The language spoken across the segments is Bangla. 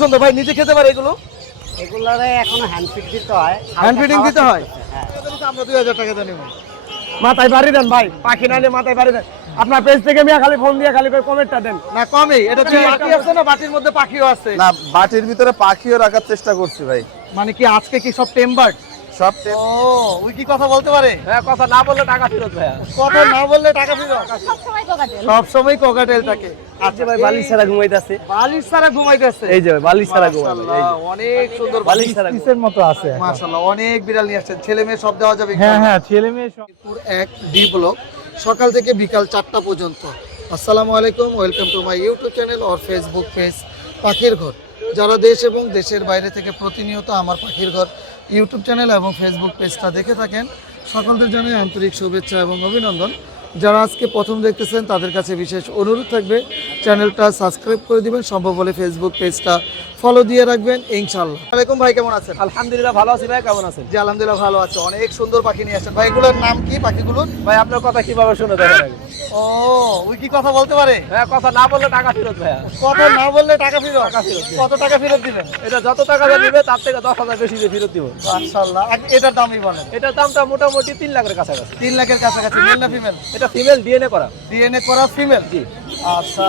সুন্দর ভাই, নিজে খেতে পারে এগুলো? এগুলারে এখনো হ্যান্ড ফিড দিতে হয়। হ্যান্ড ফিডিং দিতে হয়? হ্যাঁ। আমরা 2000 টাকা দিয়ে নেব। মাথায় বাড়ি দেন ভাই, পাখি না নিয়ে মাথায় বাড়ি দেন। আপনার পেজ থেকে মিয়া খালি ফোন দিয়ে খালি কমেন্টটা দেন। না কমই, এটা যে বাটি আছে না, বাটির মধ্যে পাখিও আছে। না, বাটির ভিতরে পাখিও রাখার চেষ্টা করছি ভাই। মানে কি আজকে কি সব টেম বার্ড? সব ও, ওই কি কথা বলতে পারে? হ্যাঁ, কথা না বললে টাকা ফেরত ভাই। কথা না বললে টাকা ফেরত? সবসময় কোকাটেল। সব সময় কোকাটেল থাকে। আচ্ছা ভাই, বালিশ ছাড়া ঘুমাইতেছে। বালিশ ছাড়া ঘুমাইতেছে। এই যে ভাই, বালিশ ছাড়া ঘুমাবে। এই যে অনেক সুন্দর বালিশ ছাড়া পিসের মতো আছে। মাশাআল্লাহ, অনেক বিড়াল নিয়ে আসছেন। ছেলে মেয়ে সব দেওয়া যাবে? হ্যাঁ, ছেলে মেয়ে সব। মিরপুর 1 ডি ব্লক, সকাল থেকে বিকাল 4টা পর্যন্ত। আসসালামু আলাইকুম, welcome to my YouTube channel আর ফেসবুক পেজ পাখির ঘর। যারা দেশ এবং দেশের বাইরে থেকে প্রতিনিয়ত আমার পাখির ঘর ইউটিউব চ্যানেল এবং ফেসবুক পেজটা দেখে থাকেন, সকলদের জন্য আন্তরিক শুভেচ্ছা এবং অভিনন্দন। যারা আজকে প্রথম দেখতেছেন তাদের কাছে বিশেষ অনুরোধ থাকবে, চ্যানেলটা সাবস্ক্রাইব করে দিবেন, সম্ভব হলে ফেসবুক পেজটা ফলো দিয়ে রাখবেন ইনশাআল্লাহ। ওয়ালাইকুম ভাই, কেমন আছেন? আলহামদুলিল্লাহ ভালো আছি ভাই, কেমন আছেন? জি আলহামদুলিল্লাহ ভালো আছে। অনেক সুন্দর পাখি নিয়ে আসছেন ভাই। এগুলোর নাম কি পাখিগুলোর? ভাই আপনার কথা কিভাবে শুনে দেখেন আগে? ও, ওই কি কথা বলতে পারে? হ্যাঁ, কথা না বললে টাকা ফেরত ভাই। কথা না বললে টাকা ফেরত? টাকা ফেরত। কত টাকা ফেরত দিবেন? এটা যত টাকা দিয়ে নিবে তার থেকে 10,000 বেশি দিয়ে ফেরত দিব। মাশাআল্লাহ, এটার দামই বলেন। এটার দামটা মোটামুটি 3 লাখের কাছাকাছি। 3 লাখের কাছাকাছি। মেল না ফিমেল? এটা ফিমেল ডিএনএ করা। ডিএনএ করা ফিমেল? জি। আচ্ছা,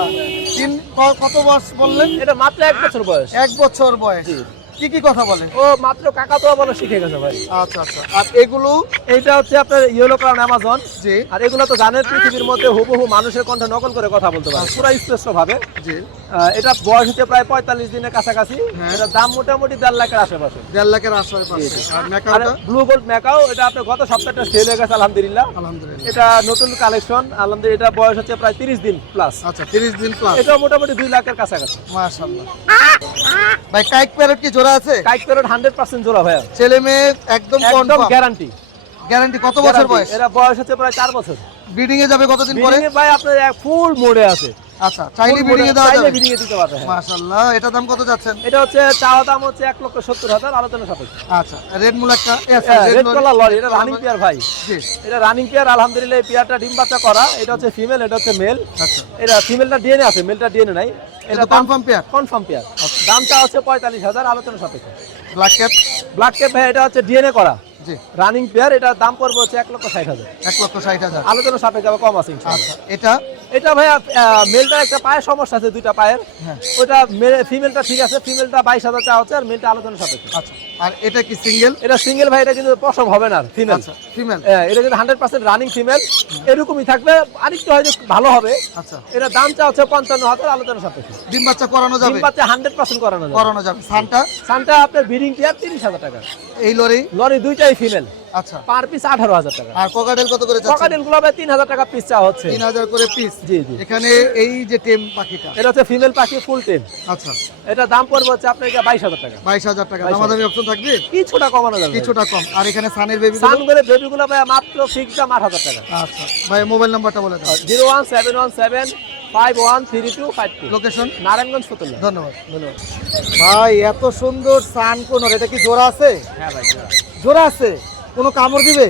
কত বয়স বললেন? এটা মাত্র 1 বছর বয়স। 1 বছর বয়স। জি। কি কি কথা বলে? ও মাত্র কাকাতুয়া বলা শিখে গেছে ভাই। আচ্ছা আচ্ছা। আর এগুলো? এইটা হচ্ছে আপনার ইয়েলো কারণ অ্যামাজন। জি। আর এগুলো তো জানেন পৃথিবীর মধ্যে হুবহু মানুষের কণ্ঠে নকল করে কথা বলতে পারে পুরো স্পষ্ট ভাবে। জি। এটা বয়স হচ্ছে প্রায় 45 দিনের কাছাকাছি। হ্যাঁ। এটা দাম মোটামুটি 1.5 লাখের আশেপাশে। 1.5 লাখের আশেপাশে। আর আর মেকাওটা? ব্লু গোল্ড ম্যাকাও, এটা আপনার গত সপ্তাহটা সেল হয়ে গেছে আলহামদুলিল্লাহ। আলহামদুলিল্লাহ। এটা নতুন কালেকশন আলহামদুলিল্লাহ। এটা বয়স হচ্ছে প্রায় 30 দিন প্লাস। আচ্ছা, 30 দিন প্লাস। এটা মোটামুটি 2 লাখের কাছাকাছি। মাশাআল্লাহ। ভাই কাইক প্যারট কি জোড়া আছে? কাইক প্যারট 100% জোড়া ভাই। ছেলে মেয়ে একদম একদম কনফার্ম? গ্যারান্টি। গ্যারান্টি। কত বছর বয়স? এরা বয়স হচ্ছে প্রায় 4 বছর। ব্রিডিং এ যাবে কতদিন পরে? ব্রিডিং এ ভাই আপনার ফুল মোডে আছে। আচ্ছা, চাইলে ব্রিডিং এ দেওয়া যাবে? ব্রিডিং এ দিতে পারবে। হ্যাঁ। মাশাআল্লাহ। এটা দাম কত যাচ্ছেন? এটা হচ্ছে চাওয়া দাম হচ্ছে 1,70,000, আলোচনা সাপেক্ষে। আচ্ছা, রেড মুলাক্কা রেড কলার লরি, এটা রানিং পেয়ার ভাই। জি। এটা রানিং পেয়ার আলহামদুলিল্লাহ। এই পেয়ারটা ডিম বাচ্চা করা। এটা হচ্ছে ফিমেল, এটা হচ্ছে মেল। আচ্ছা, এটা ফিমেলটা ডিএনএ আছে, মেলটা ডিএনএ নাই। এটা কনফার্ম পেয়ার? Confirm pair. দামটা হচ্ছে 45,000, আলোচনা সাপেক্ষে। Black cap? ব্ল্যাক ক্যাপ ভাই, এটা হচ্ছে ডিএনএ করা জি। Running pair. এটা দাম পড়বে হচ্ছে 1,60,000, 1,60,000। আলোচনা সাপেক্ষে আবার কম আছে ইনশাআল্লাহ। আচ্ছা, এটা? এটা ভাইয়া মেলটা একটা পায়ের সমস্যা আছে, 2টা পায়ের। হ্যাঁ। ওটা ফিমেলটা ঠিক আছে। ফিমেলটা 22,000 চা হচ্ছে, আর মেলটা আলোচনা সাপেক্ষে। আচ্ছা, আর এটা কি সিঙ্গেল? এটা সিঙ্গেল ভাই, এটা কিন্তু প্রসব হবে না ফিমেল। আচ্ছা, ফিমেল। এটা কিন্তু 100% রানিং ফিমেল। এরকমই থাকবে, আরেকটু হয়তো ভালো হবে। আচ্ছা, এটা দাম চা হচ্ছে 55,000, আলোচনা সাপেক্ষে। ডিম বাচ্চা করানো যাবে? ডিম বাচ্চা 100% করানো যাবে। করানো যাবে। সানটা? সানটা আপনার ব্রিডিং পেয়ার 30,000 টাকা। এই লরি? লরি দুইটাই ফিমেল। আচ্ছা। পার পিস 18,000 টাকা। আর কোকাটেল কত করে যাচ্ছে? পকাটেল গুলো ভাই 3,000 টাকা পিস চা হচ্ছে। 3,000 করে পিস? জি জি। এখানে এই যে টেম পাখিটা? এটা হচ্ছে ফিমেল পাখি ফুল টেম। আচ্ছা, এটা দাম পড়বে হচ্ছে আপনার 22,000 টাকা। 22,000 টাকা। দামাদামি অপশন থাকবে? কিছুটা কমানো যাবে। কিছুটা কম। আর এখানে সানের বেবি? সান করে বেবি গুলো ভাই মাত্র ফিক্স দাম 8,000 টাকা। আচ্ছা ভাই, মোবাইল নাম্বারটা বলে দাও। 01717513252। লোকেশন? নারায়ণগঞ্জ ফতুল্লা। ধন্যবাদ। ধন্যবাদ ভাই এত সুন্দর সান কোনর, এটা কি জোড়া আছে? হ্যাঁ ভাই। জোড়া আছে? কোনো কামড় দিবে?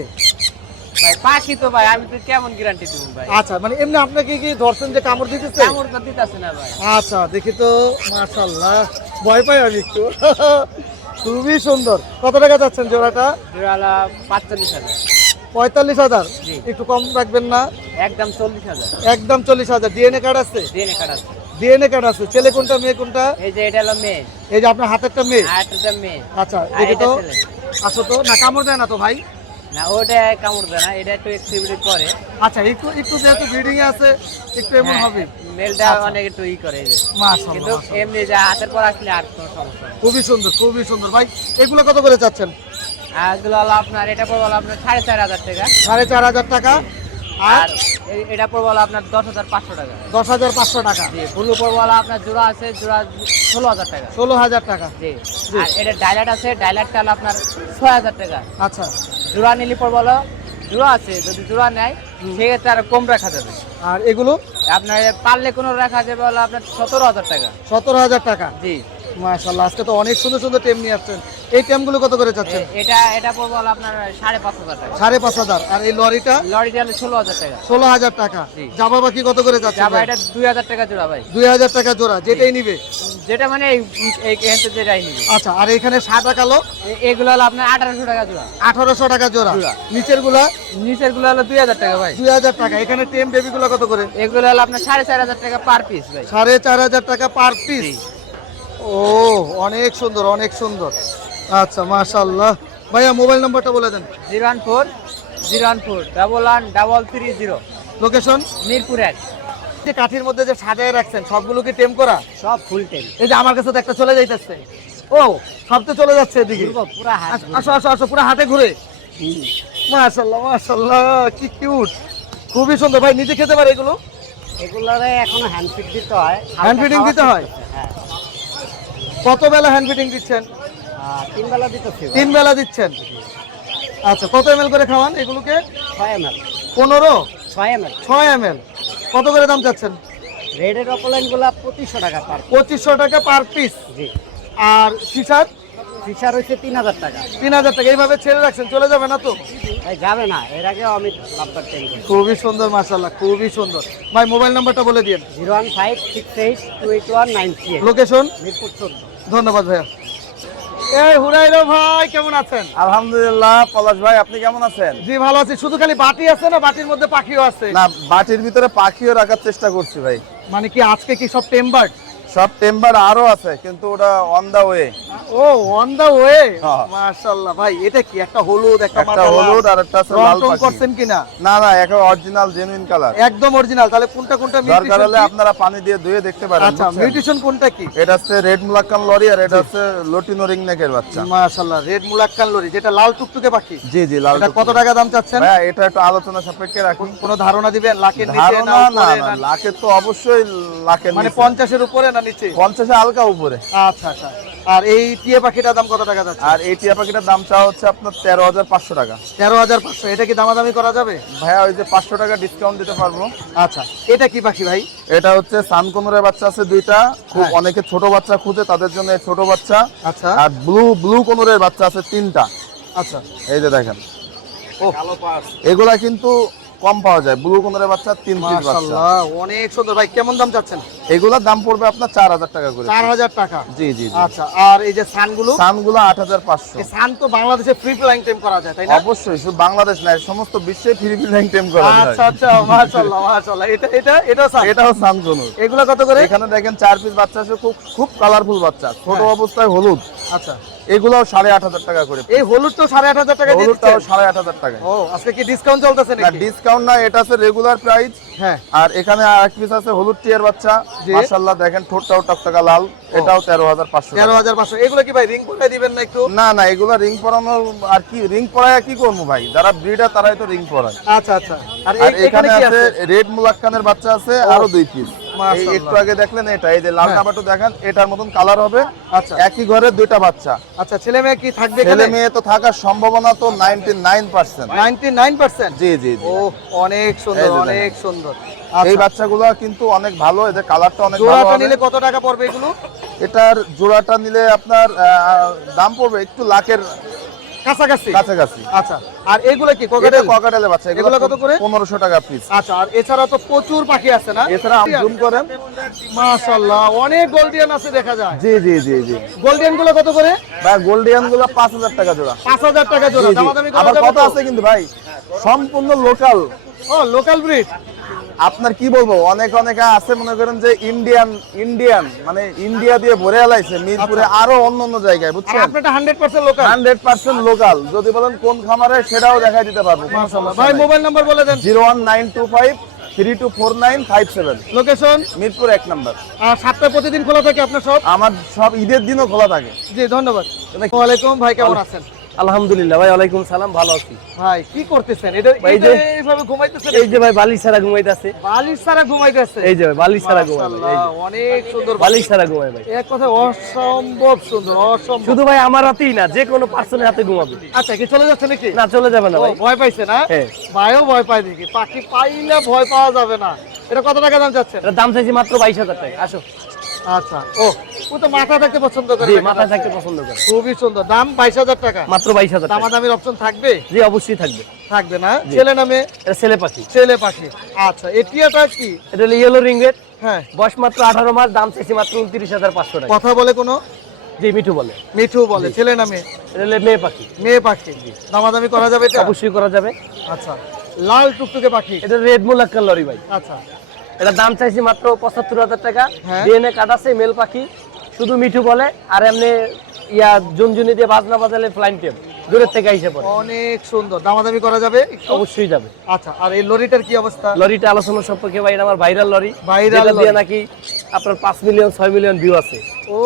ভাই পাখি তো ভাই, আমি তো কেমন গ্যারান্টি দেব ভাই? আচ্ছা, মানে এমনি আপনাকে কি ধরছেন যে কামড় দিতেছে? কামড় তো দিতাছে না ভাই। আচ্ছা, দেখি তো। মাশাআল্লাহ, ভয় পাই আমি একটু। খুবই সুন্দর। কত টাকা যাচ্ছেন জোড়াটা? জোড়ালা 45,000। 45,000? জি। একটু কম রাখবেন না? একদম 40,000। একদম 40,000। ডিএনএ কার্ড আছে? ডিএনএ কার্ড আছে। ডিএনএ কার্ড আছে। ছেলে কোনটা মেয়ে কোনটা? এই যে এটা হলো মেয়ে, এই যে আপনার হাতেরটা মেয়ে? আর এটা মেয়ে। আচ্ছা, আর দেখি এটা তো। ছেলে। আসো তো। না, কামড় দেয় না তো ভাই? না, ওটা কামড় দেয় না, এটা একটু এক্টিভিটি করে। আচ্ছা, একটু একটু যেহেতু ব্রিডিং এ আছে একটু এমন হ্যাঁ, হবে। মেলটা আচ্ছা। অনেক একটু ই করে এই যে। কিন্তু মাশাআল্লাহ। এমনি যে হাতের পর আসলে আর কোনো সমস্যা নেই। খুবই সুন্দর, খুবই সুন্দর ভাই। এগুলো কত করে চাচ্ছেন? আর এগুলো হলো আপনার, এটা পড়বে হলো আপনার 4,500 টাকা। 4,500 টাকা। আর আর এটা পড়বে হলো আপনার 10,500 টাকা। 10,500 টাকা। জি। ব্লু পড়বে হলো আপনার জোড়া আছে, জোড়া 16,000 টাকা। 16,000 টাকা। জি। আর এটা ডাইলাইট আছে, ডাইলাইটটা হলো আপনার 6,000 টাকা। আচ্ছা, জোড়া নিলে পড়বে হলো, জোড়া আছে, যদি জোড়া নেয় সেক্ষেত্রে আর কম রাখা যাবে। আর এগুলো? আপনার পারলে কোনো রাখা যাবে হলো আপনার 17,000 টাকা। 17,000 টাকা। জি। মাশাআল্লাহ, আজকে তো অনেক সুন্দর সুন্দর টেম নিয়ে আসছেন। এই টেমগুলো কত করে চাচ্ছেন? এটা পড়বে হলো আপনার 5,500 টাকা। 5,500। আর এই লরিটা? লরিটা হলো 16,000 টাকা। 16,000 টাকা। জি। জামা বাকি কত করে চাচ্ছেন? যাবা এটা 2,000 টাকা জোড়া ভাই। 2,000 টাকা জোড়া, যেটাই নিবে। যেটা মানে যেটাই নিবি। আচ্ছা, আর এখানে সাদা কালো এগুলো হলো আপনার 1800 টাকা জোড়া। 1800 টাকা জোড়া। জোড়া। নিচের গুলা নিচের গুলো হলো 2000 টাকা ভাই। 2000 টাকা। এখানে টেম বেবি গুলা কত করে? এগুলো হলো আপনার 4500 টাকা পার পিস ভাই। 4500 টাকা পার পিস। জি। ও অনেক সুন্দর, অনেক সুন্দর। আচ্ছা মাশাআল্লাহ। ভাইয়া মোবাইল নাম্বারটা বলে দেন। 014 11330। লোকেশন মিরপুর 1। যে কাঠির মধ্যে যে সাজায় রাখছেন সবগুলো কি টেম করা? সব ফুল টেন। এই যে আমার কাছে তো একটা চলে যাইতেছে। ও সব তো চলে যাচ্ছে এদিকে। পুরা হাত আসো আসো আসো, পুরো হাতে ঘুরে। মাশাআল্লাহ মাশাআল্লাহ, কি কিউট, খুবই সুন্দর। ভাই নিজে খেতে পারে এগুলো? এগুলারে এখনো হ্যান্ড ফিড দিতে হয়। হ্যান্ড ফিডিং দিতে হয়? হ্যাঁ, কত বেলা হ্যান্ড ফিডিং দিচ্ছেন? 3 বেলা দিতেছি। 3 বেলা দিচ্ছেন। আচ্ছা, কত এমএল করে খাওয়ান এগুলোকে? 6 ml। 15? 6 ml। 6 এমএল। কত করে দাম চাচ্ছেন? রেডের অপলাইন গুলা 2500 টাকা পার। 2500 টাকা পার পিস। জি। আর সিসার? ফিশার হচ্ছে 3000 টাকা। 3000 টাকা। এইভাবে ছেড়ে রাখছেন, চলে যাবে না তো? ভাই যাবে না, এর আগে আমি লাভবার টেন করি। খুবই সুন্দর মাশাআল্লাহ, খুবই সুন্দর। ভাই মোবাইল নাম্বারটা বলে দিন। 01568281938। লোকেশন? মিরপুর 14। ধন্যবাদ ভাইয়া। এই হুরাইরা ভাই কেমন আছেন? আলহামদুলিল্লাহ। পলাশ ভাই আপনি কেমন আছেন? জি ভালো আছি। শুধু খালি বাটি আছে না বাটির মধ্যে পাখিও আছে? না, বাটির ভিতরে পাখিও রাখার চেষ্টা করছি ভাই। মানে কি আজকে কি সব টেম্বার্ড? সব টেম্বার আরো আছে, কিন্তু ওটা অন দা ওয়ে। ও অন দা ওয়ে। হ্যাঁ। মাশাআল্লাহ ভাই, এটা কি একটা হলুদ একটা একটা হলুদ আর একটা আছে লাল রং পাখি। করছেন কিনা? না না, একেবারে অরিজিনাল জেনুইন কালার। একদম অরিজিনাল। তাহলে কোনটা কোনটা দরকার মিউটেশন? হলে আপনারা পানি দিয়ে ধুয়ে দেখতে পারেন। আচ্ছা, বুঝছেন? মিউটেশন কোনটা কি? এটা হচ্ছে রেড মুলাক্কান লরি আর এটা হচ্ছে লটিনো রিংনেকের বাচ্চা। মাশাআল্লাহ, রেড মুলাক্কান লরি, যেটা লাল টুকটুকে পাখি। জি জি, লাল এটা টুকটুকে। কত টাকা দাম চাচ্ছেন? ভাইয়া এটা একটু আলোচনা সাপেক্ষে রাখি। কোনো ধারণা দিবেন? লাখের নিচে ধারণা না না উপরে না, না? লাখের তো অবশ্যই লাখের মানে নিচে। 50 এর উপরে না নিচে? 50 হালকা উপরে। আচ্ছা আচ্ছা। আর এই টিয়া পাখিটার দাম কত টাকা যাচ্ছে? আর এই টিয়া পাখিটার দাম চাওয়া হচ্ছে আপনার 13,500 টাকা। 13,500। এটা কি দামাদামি করা যাবে? ভাইয়া ওই যে 500 টাকা ডিসকাউন্ট দিতে পারবো। আচ্ছা, এটা কি পাখি ভাই? এটা হচ্ছে সানকনুরের বাচ্চা আছে দুইটা, খুব হ্যাঁ। অনেকে ছোট বাচ্চা খুঁজে তাদের জন্য এই ছোট বাচ্চা। আচ্ছা আর ব্লু কনুরের বাচ্চা আছে 3টা। আচ্ছা। এই যে দেখেন, ও এগুলা কিন্তু কম পাওয়া যায়। ব্লু কনুরের বাচ্চা 3 পিস বাচ্চা। মাশাআল্লাহ, অনেক সুন্দর। ভাই কেমন দাম চাচ্ছেন? এগুলার দাম পড়বে আপনার 4000 টাকা করে। 4000 টাকা। জি জি জি। আচ্ছা, আর এই যে সানগুলো? সানগুলো 8500। এই সান তো বাংলাদেশে ফ্রি ফ্লাইং টাইম করা যায়, তাই না? অবশ্যই, শুধু বাংলাদেশ না, সমস্ত বিশ্বে ফ্রি ফ্লাইং টেম করা যায়। আচ্ছা আচ্ছা, মাশাআল্লাহ মাশাআল্লাহ। এটা সান। এটাও সানকনুর। এগুলো কত করে? এখানে দেখেন 4 পিস বাচ্চা আছে, খুব খুব কালারফুল বাচ্চা, ছোট হ্যাঁ। অবস্থায় হলুদ। আচ্ছা, এগুলোও 8500 টাকা করে। এই হলুদ তো 8500 টাকা দিয়ে হলুদটাও দিচ্ছেন? 8500 টাকা। ও আজকে কি ডিসকাউন্ট চলতেছে না নাকি? ডিসকাউন্ট না, এটা আছে রেগুলার প্রাইস। হ্যাঁ। আর এখানে আরেক পিস আছে হলুদ টিয়ার বাচ্চা, জি। মাশাআল্লাহ দেখেন ঠোঁটটাও টকটকা লাল, এটাও 13,500 টাকা। 13,500। এগুলো কি ভাই রিং করে দিবেন না একটু? না না, এগুলা রিং পরানো। আর কি রিং পরায় কি করবো ভাই, যারা ব্রিডার তারাই তো রিং পরায়। আচ্ছা আচ্ছা। আর আর এখানে এখানে কি আছে আছে? রেড মুলাক্কানের বাচ্চা আছে ও, আরো 2 পিস। মাশাআল্লাহ। একটু আগে দেখলেন এটা, এই যে লাল হ্যাঁ। নাম্বারটা দেখেন, এটার মতন কালার হবে। আচ্ছা একই ঘরে 2টা বাচ্চা। আচ্ছা, ছেলে মেয়ে কি থাকবে ছেলে এখানে? মেয়ে তো থাকার সম্ভাবনা তো 99%। 99%? জি জি জি। ও অনেক সুন্দর, এই যে অনেক দেখেন। সুন্দর। এই আচ্ছা, বাচ্চাগুলো কিন্তু অনেক ভালো, এদের কালারটা অনেক ভালো জোড়াটা হবে। নিলে কত টাকা পড়বে এগুলো? এটার জোড়াটা নিলে আপনার দাম পড়বে একটু লাখের কাছাকাছি। কাছাকাছি। আচ্ছা, আর এগুলো কি এটা কোকাটেল? ককাটেলের বাচ্চা, এগুলো কত করে? 1500 টাকা পিস। আচ্ছা, আর এছাড়া তো প্রচুর পাখি আছে না? এছাড়া জুম করেন। মাশাআল্লাহ, অনেক গোল্ডিয়ান আছে দেখা যায়। জি জি জি জি। গোল্ডিয়ান গুলো কত করে? ভাই গোল্ডিয়ান গুলো 5000 টাকা জোড়া। 5000 টাকা জোড়া। জি, জি। দামাদামি করা আবার যাবে কথা তো? আছে কিন্তু ভাই, সম্পূর্ণ লোকাল। ও লোকাল ব্রিড। আপনার কি বলবো, অনেকে আছে মনে করেন যে ইন্ডিয়ান মানে ইন্ডিয়া দিয়ে ভরে এলাইছে মিরপুরে, আরো অন্য জায়গায়, আর বুঝছেন? আপনারটা 100% লোকাল। 100% লোকাল। যদি বলেন কোন খামারে, সেটাও দেখাই দিতে পারবো। মাশাআল্লাহ। ভাই মোবাইল নাম্বার বলে দেন। 01925324957। লোকেশন? মিরপুর 1 নাম্বার। আর সপ্তাহে প্রতিদিন খোলা থাকে আপনার সব? আমার সব ঈদের দিনও খোলা থাকে। জি ধন্যবাদ। আসসালামু আলাইকুম ভাই, কেমন আছেন? আলহামদুলিল্লাহ ভাই, ওয়ালাইকুম সালাম, ভালো আছি। ভাই কি করতেছেন? এটা ভাই যে- এইভাবে ঘুমাইতেছেন? এই যে ভাই বালিশ ছাড়া ঘুমাইতেছে। বালিশ ছাড়া ঘুমাইতেছে? এই যে ভাই বালিশ ছাড়া ঘুমাই ভাই, এই যে। মাশাআল্লাহ, অনেক সুন্দর বালিশ ছাড়া ঘুমাই ভাই। এক কথা অসম্ভব সুন্দর, অসম্ভব। শুধু ভাই আমার হাতেই না, যে কোনো পার্সনের হাতে ঘুমাবে। আচ্ছা, কি চলে যাচ্ছে নাকি? না চলে যাবে না ও, ভাই। ভয় পাইছে না? হ্যাঁ। ভাইও ভয় পায় দেখি। পাখি পাইলে ভয় পাওয়া যাবে না। এটা কত টাকা দাম চাচ্ছেন? এটার দাম চাইছি মাত্র 22,000 টাকা। আসো। আচ্ছা, ও তো মাথা থাকতে পছন্দ করে। জি, দেখা মাথা যাচ্ছে। থাকতে পছন্দ করে। খুবই সুন্দর। দাম 22,000 টাকা। মাত্র 22,000 টাকা। দামাদামির অপশন থাকবে? জি অবশ্যই থাকবে। থাকবে না? জি। ছেলে নামে? এটা ছেলে পাখি। ছেলে পাখি। আচ্ছা, এটিয়াটা কি? এটা হলো ইয়েলো রিংরেড। হ্যাঁ বয়স মাত্র 18 মাস, দাম চাইছি মাত্র 29,500 টাকা। কথা বলে কোনো? জি, মিঠু বলে। মিঠু বলে। ছেলে না মেয়ে? এটা হলো মেয়ে পাখি। মেয়ে পাখি। দামাদামি করা যাবে এটা? অবশ্যই করা যাবে। আচ্ছা, লাল টুকটুকে পাখি। এটা রেড মুলাক্কার লরি ভাই। আচ্ছা, এটা দাম চাইছি মাত্র 75,000 টাকা। হ্যাঁ। ডিএনএ কার্ড আছে, মেল পাখি, শুধু মিঠু বলে। আর এমনি জুনজুনি দিয়ে বাজনা বাজালে ফ্লাইং টেপ দূরের থেকে আইসা পড়ে। অনেক সুন্দর। দামাদামি করা যাবে একটু? অবশ্যই যাবে। আচ্ছা, আর এই লরিটার কি অবস্থা? লরিটা আলোচনা সম্পর্কে ভাই, এটা আমার ভাইরাল লরি। ভাইরাল যেটা দিয়ে লরি। নাকি আপনার 5 মিলিয়ন 6 মিলিয়ন ভিউ আছে। ও,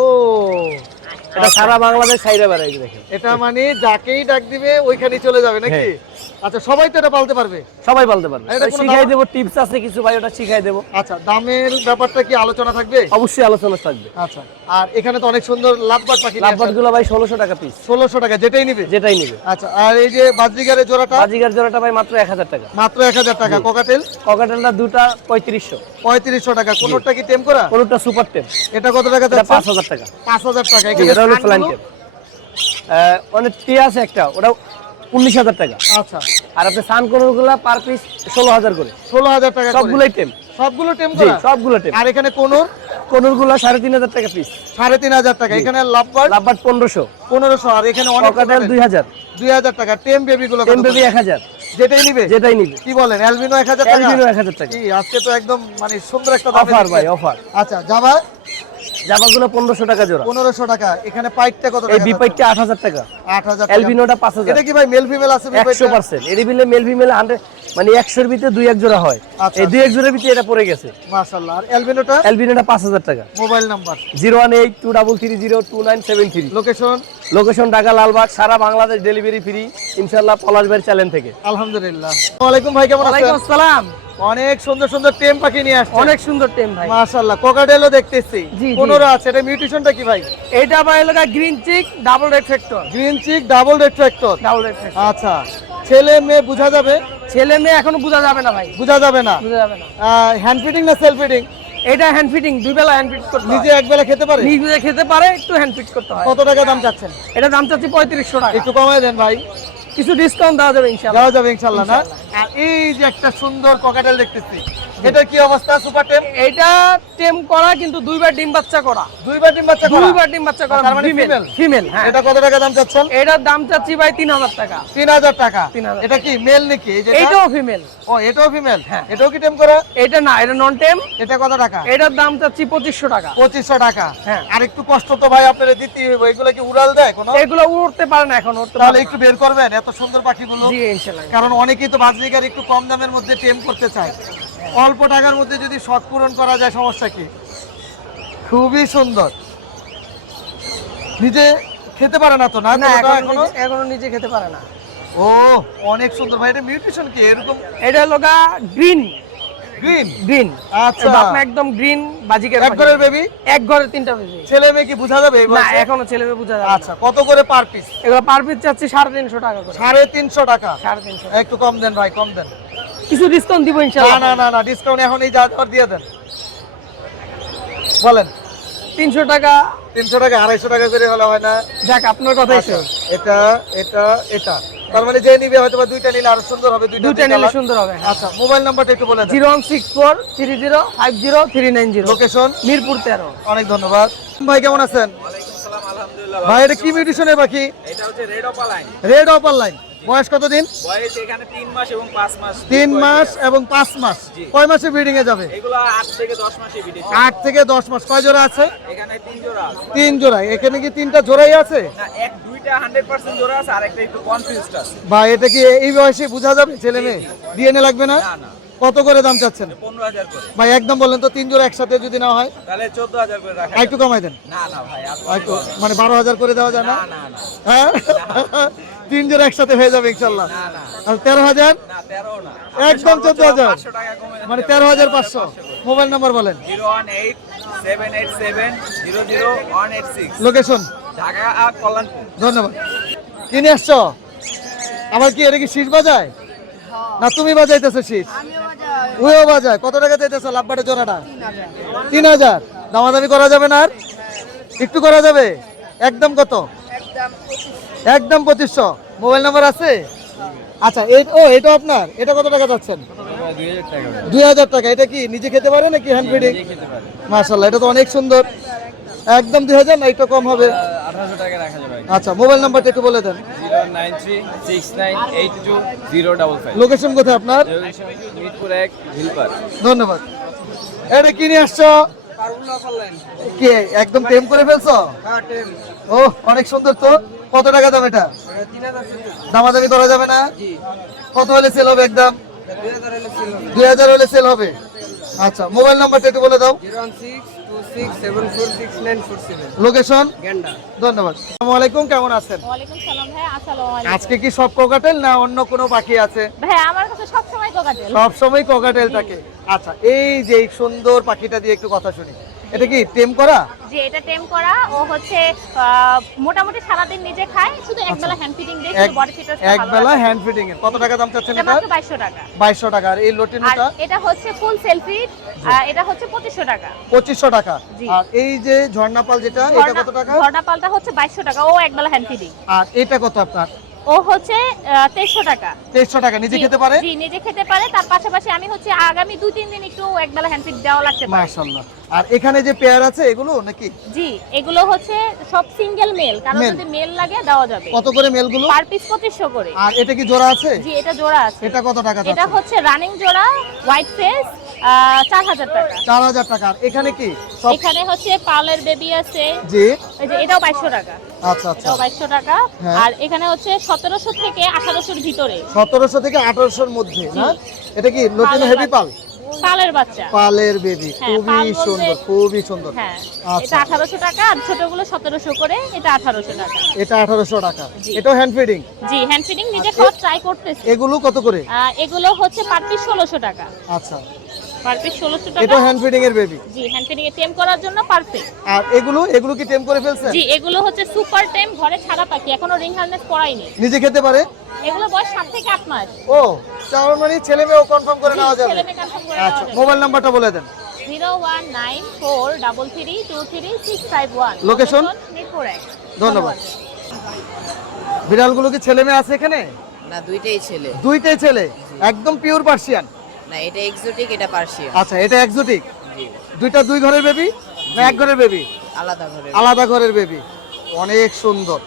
এটা সারা বাংলাদেশ ছাইরা বেড়াই দেখেন। এটা মানে যাকেই ডাক দিবে ওইখানেই চলে যাবে নাকি? হ্যাঁ। আচ্ছা, সবাই তো এটা পালতে পারবে? সবাই বলতে পারবে। এটা কোনো শিখাই দাম- দেবো, টিপস আছে কিছু ভাই, ওটা শিখাই দেবো। আচ্ছা, দামের ব্যাপারটা কি আলোচনা থাকবে? অবশ্যই আলোচনা থাকবে। আচ্ছা, আর এখানে তো অনেক সুন্দর লাভবাট পাখি। লাভবাট গুলো ভাই 1600 টাকা পিস, 1600 টাকা যেটাই নিবে? যেটাই নিবে। আচ্ছা, আর এই যে বাজরিগারের জোড়াটা? বাজিগার জোড়াটা ভাই মাত্র 1000 টাকা। মাত্র 1000 টাকা। কোকাটেল? ককাটেলটা দুটা 3500। 3500 টাকা। কোনটা কি টেম করা? কোনটা সুপার টেপ, এটা কত টাকা এটা যাচ্ছে? 5000 টাকা। 5000 টাকা। জি, এখানে এটা হলো ফ্লাইং কানগুলো? টেপ। অনেক টিয়া আছে একটা, ওটা 19000 টাকা। আচ্ছা, আর আপনি সান কোনর গুলা পার পিস 16000 করে। 16000 টাকা করে। সবগুলাই টেম। সবগুলো টেম জি, করা? সবগুলো টেম। আর এখানে কোনর? কোনর গুলা 3500 টাকা পিস। 3500 টাকা। এখানে লাভবাট লাভবাট 1500। 1500। আর এখানে অনেক ককাটেল 2000। 2000 টাকা। টেম বেবি গুলো টেম কত বেবি করে? 1000। যেটাই নিবে? যেটাই নিবে। কি বলেন, অ্যালবিনো 1000 টাকা? এলবিনো 1000 টাকা। কি আজকে তো একদম মানে সুন্দর একটা দামে অফার ভাই, দিচ্ছেন। অফার। আচ্ছা, জাভা জামাগুলো 1500 টাকা জোড়া। 1500 টাকা। এখানে পাইটটা কত এই টাকা? বিপাইটটা 8000 টাকা। 8000 টাকা। এলবিনোটা 5000। এটা কি ভাই মেল ফিমেল আছে বিপাইটটা? 100%। এর বিলে মেল ফিমেল 100, মানে 100 এর ভিতরে 2-1 জোড়া হয়। আচ্ছা। এই 2-1 জোড়ার ভিতরে এটা পড়ে গেছে। মাশাআল্লাহ। আর অ্যালবিনোটা? এলবিনোটা 5000 টাকা। Mobile number? 01823302973। Location? Location Dhaka Lalbagh, সারা বাংলাদেশ ডেলিভারি ফ্রি ইনশাআল্লাহ, পলাশবাড়ি চ্যানেল থেকে। আলহামদুলিল্লাহ। আসসালামু আলাইকুম ভাই, কেমন আছেন? আসসালাম। অনেক সুন্দর সুন্দর টেম পাখি নিয়ে আসছেন। অনেক সুন্দর টেম ভাই। মাশাআল্লাহ। কোকাটেলও দেখতেছি। জি, জি। 15 আছে। এটা মিউটেশনটা কি ভাই? এটা ভাই লগা green cheek double red factor. Green cheek double red factor. Double red factor. আচ্ছা, ছেলে মেয়ে বোঝা যাবে? ছেলে মেয়ে এখনো বোঝা যাবে না ভাই, বোঝা যাবে না। বোঝা যাবে না। হ্যান্ড ফিডিং না সেলফ ফিডিং? এটা হ্যান্ড ফিটিং, দুই বেলা হ্যান্ড ফিট করতে নিজে হয়। এক বেলা খেতে পারে? নিজে খেতে পারে, একটু হ্যান্ড ফিট করতে হয়। কত টাকা দাম চাচ্ছেন? এটা দাম চাচ্ছি 3500 টাকা। একটু কমায় দেন ভাই। কিছু ডিসকাউন্ট দেওয়া যাবে ইনশাআল্লাহ। দেওয়া যাবে ইনশাআল্লাহ না? আর এই যে একটা সুন্দর কোকাটেল দেখতেছি, এটার কি অবস্থা? সুপার টেম? এটা টেম করা, কিন্তু দুইবার ডিম বাচ্চা করা। দুইবার ডিম বাচ্চা করা? দুইবার ডিম বাচ্চা করা, তার মানে ফিমেল। female? ফিমেল, হ্যাঁ। এটা কত টাকা দাম চাচ্ছেন? এটার দাম চাচ্ছি ভাই 3000 টাকা। 3000 টাকা। 3000 এটা কি মেল নাকি এই যেটা? এটাও ফিমেল। ও, এটাও ফিমেল? হ্যাঁ। এটাও কি টেম করা? এটা না, এটা নন টেম। এটা কত টাকা? এটার দাম চাচ্ছি 2500 টাকা। 2500 টাকা। হ্যাঁ। আর একটু কষ্ট তো ভাই আপনারা দিতেই হবে। এগুলো কি উড়াল দেয় কোনো? এগুলো উড়তে পারে না, এখন উড়তে তাহলে পারে একটু বের করবেন এত সুন্দর পাখিগুলো? জি ইনশাআল্লাহ। কারণ অনেকেই তো বাজরিকার একটু কম দামের মধ্যে টেম করতে চায়। অল্প টাকার মধ্যে যদি শখ পূরণ করা যায়, সমস্যা কি? খুবই সুন্দর। নিজে খেতে পারে না তো না? না, কোনোটা এখনো এখনো নিজে খেতে পারে না। ও, অনেক সুন্দর ভাই। এটা মিউটেশন কি এরকম? এটা লগা গ্রিন। গ্রিন? গ্রিন। আচ্ছা। একদম গ্রিন বাজিকের এক ঘরের বেবি? এক ঘরে 3টা বেবি। ছেলে মেয়ে কি বোঝা যাবে এই না, বয়সে? এখনো ছেলে মেয়ে বোঝা যাবে না। আচ্ছা, কত করে পার পিস? এগুলো পার পিস চাচ্ছি 350 টাকা করে। 350 টাকা। 350। একটু কম দেন ভাই, কম দেন। কিছু ডিসকাউন্ট দিব না ইনশাআল্লাহ। না না না, ডিসকাউন্ট এখন এই যা দেওয়ার দিয়ে দেন। বলেন। 300 টাকা। 300 টাকা 250 টাকা করে হলে হয় না? যাক, আপনার কথাই আচ্ছা, শেষ। এটা এটা এটা তার মানে যে নিবে হয়তো বা দুইটা নিলে আরো সুন্দর হবে। দুইটা নিলে সুন্দর হবে। আচ্ছা, মোবাইল নাম্বারটা একটু বলে দেন। 016430500390। লোকেশন? মিরপুর 13। অনেক ধন্যবাদ। ভাই কেমন আছেন? ভাই এটা কি মিউটেশনের পাখি? এটা হচ্ছে red opaline. Red upper line. বয়স কতদিন? বয়স এখানে 3 মাস এবং 5 মাস। 3 মাস এবং 5 মাস। কয় মাসে ব্রিডিং এ যাবে? এগুলো 8 থেকে 10 মাসে বিদেশি। 8 থেকে 10 মাস। কয় জোড়া আছে? এখানে 3 জোড়া আছে। 3 জোড়া। এখানে কি 3টা জোড়াই আছে? না, দুইটা 100% জোড়া আছে, আর একটা একটু কনফিউজড আছে। ভাই এটা কি এই বয়সে বোঝা যাবে ছেলে মেয়ে? ডিএনএ লাগবে না? না না, কত করে দাম চাচ্ছেন? 15000 করে। ভাই একদম বলেন তো, 3 জোড়া একসাথে যদি না হয়? তাহলে 14000 করে রাখা। আর একটু কমাই দেন। না না ভাই, আর আর একটু, মানে 12000 করে দেওয়া যায় না? না না না হ্যাঁ, 3 জোড়া একসাথে হয়ে যাবে ইনশাল্লাহ। না না আর 13000? না, 13 না। একদম 14000। 500 টাকা কমে মানে 13500। মোবাইল নাম্বার বলেন। 01878000186। লোকেশন? ঢাকা আর কল্যাণপুর। ধন্যবাদ। কিনে আসছো? আবার কি এটা কি শীষ বাজায় না তুমি বাজাইতেছো শীষ? ওইও বাজায়। কত টাকা চাইতেছো লাভবাটের জোড়াটা? 3000। দামাদামি করা যাবে না? আর একটু করা যাবে? একদম কত? একদম 2500। মোবাইল নাম্বার আছে? আচ্ছা এটা আপনার, এটা কত টাকা চাচ্ছেন? 2000 টাকা। এটা কি নিজে খেতে পারে নাকি হ্যান্ড ফিডিং? মাশাআল্লাহ, এটা তো অনেক সুন্দর। একদম 2000 না, একটু কম হবে? 1800 টাকা রাখা যাবে। আচ্ছা, মোবাইল নাম্বারটা একটু বলে দেন। 09369820055। লোকেশন কোথায় আপনার? মিরপুর 1 ঝিলপার। ধন্যবাদ। এটা কি নিয়ে আসছো? কি একদম টেম করে ফেলছো? ও অনেক সুন্দর তো। কত টাকা দাম এটা? দামাদামি করা যাবে না? কত হলে সেল হবে একদম? 2000 হলে সেল হবে। আচ্ছা, মোবাইল নাম্বারটা একটু বলে দাও। 01626746947। লোকেশন? ধন্যবাদ। আসসালামু আলাইকুম, কেমন আছেন? ওয়ালাইকুম সালাম ভাই, আসসালামু আলাইকুম। আজকে কি সব কোকাটেল না অন্য কোনো পাখি আছে? ভাই আমার কাছে সব সময় কোকাটেল। সব সময় কোকাটেল থাকে। আচ্ছা, এই যে এই সুন্দর পাখিটা দিয়ে একটু কথা শুনি। এটা কি টেম করা? যে এটা টেম করা, ও হচ্ছে মোটামুটি সারাদিন নিজে খায়, শুধু একবেলা হ্যান্ড ফিডিং দেয়, শুধু বডি ফিটনেস এক বেলা হ্যান্ড ফিডিং এর কত টাকা দাম চাচ্ছেন এটা এটা? মাত্র 2200 টাকা। 2200 টাকা। আর এই আর লটিনোটা? এটা হচ্ছে ফুল সেলফি, এটা হচ্ছে 2500 টাকা। 2500 টাকা। জি। আর এই যে ঝর্ণাপাল যেটা, এটা কত টাকা? ঝর্ণা পালটা হচ্ছে 2200 টাকা, ও একবেলা হ্যান্ড ফিডিং। আর এটা কত আপনার? ও হচ্ছে 2300 টাকা। 2300 টাকা। নিজে জি, খেতে পারে? জি নিজে খেতে পারে। তার পাশাপাশি আমি হচ্ছে আগামী 2-3 দিন একটু একবেলা হ্যান্ড ফিড দেওয়া লাগতে পারে। মাশাআল্লাহ। আর এখানে যে পেয়ার আছে এগুলো নাকি? জি, এগুলো হচ্ছে সব সিঙ্গেল মেল, কারণ Male? যদি মেল লাগে দেওয়া যাবে। কত করে মেলগুলো? পার পিস 2500 করে। আর এটা কি জোড়া আছে? জি, এটা জোড়া আছে। এটা কত টাকা এটা যাচ্ছে? হচ্ছে রানিং জোড়া, হোয়াইট ফেস, 4000 টাকা। 4000 টাকা। আর এখানে কি সব? এখানে হচ্ছে পার্লের বেবি আছে, জি। এই যে এটাও 2200 টাকা। আচ্ছা আচ্ছা। এটাও 2200 টাকা। হ্যাঁ। আর এখানে হচ্ছে 1700 থেকে 1800 এর ভিতরে 1700 থেকে 1800 এর মধ্যে না? এটা কি লটিনো পালের হেভি পাল? পালের বাচ্চা। পালের বেবি। হ্যাঁ, খুবই পাল বলতে- সুন্দর, খুবই সুন্দর। হ্যাঁ, আচ্ছা। এটা 1800 টাকা, আর ছোটগুলো 1700 করে, এটা 1800 টাকা। এটা 1800 টাকা। জি। এটাও হ্যান্ড ফিডিং? জি, হ্যান্ড ফিডিং নিজে খাওয়া ট্রাই করতেছি। এগুলো কত করে? এগুলো হচ্ছে পার পিস 1600 টাকা। আচ্ছা, পার পিস 1600 এটা টাকা। হ্যান্ড ফিডিং এর বেবি। জি, হ্যান্ড ফিডিং এ টেম করার জন্য পারফেক্ট। আর এগুলো কি টেম করে ফেলছেন? জি, এগুলো হচ্ছে সুপার টেম, ঘরে ছাড়া পাখি, এখনো রিং হারনেস পরাইনি। নিজে খেতে পারে? এগুলো বয়স 7 থেকে 8 মাস। ও, তার মানে ছেলে মেয়েও কনফার্ম করে নেওয়া যাবে। ছেলে মেয়ে কনফার্ম করে আচ্ছা, নেওয়া যাবে। মোবাইল নাম্বারটা বলে দেন। 01943332651। লোকেশন? মিরপুর 1। ধন্যবাদ। বিড়ালগুলো কি ছেলে মেয়ে আছে এখানে? না, দুইটাই ছেলে। দুইটাই ছেলে, একদম পিওর পার্সিয়ান? না, এটা এক্সোটিক, এটা পার্সিয়ান। আচ্ছা, এটা এক্সোটিক। জি, দুইটা দুই ঘরের বেবি না এক ঘরের বেবি? আলাদা ঘরে। আলাদা ঘরের বেবি। অনেক সুন্দর।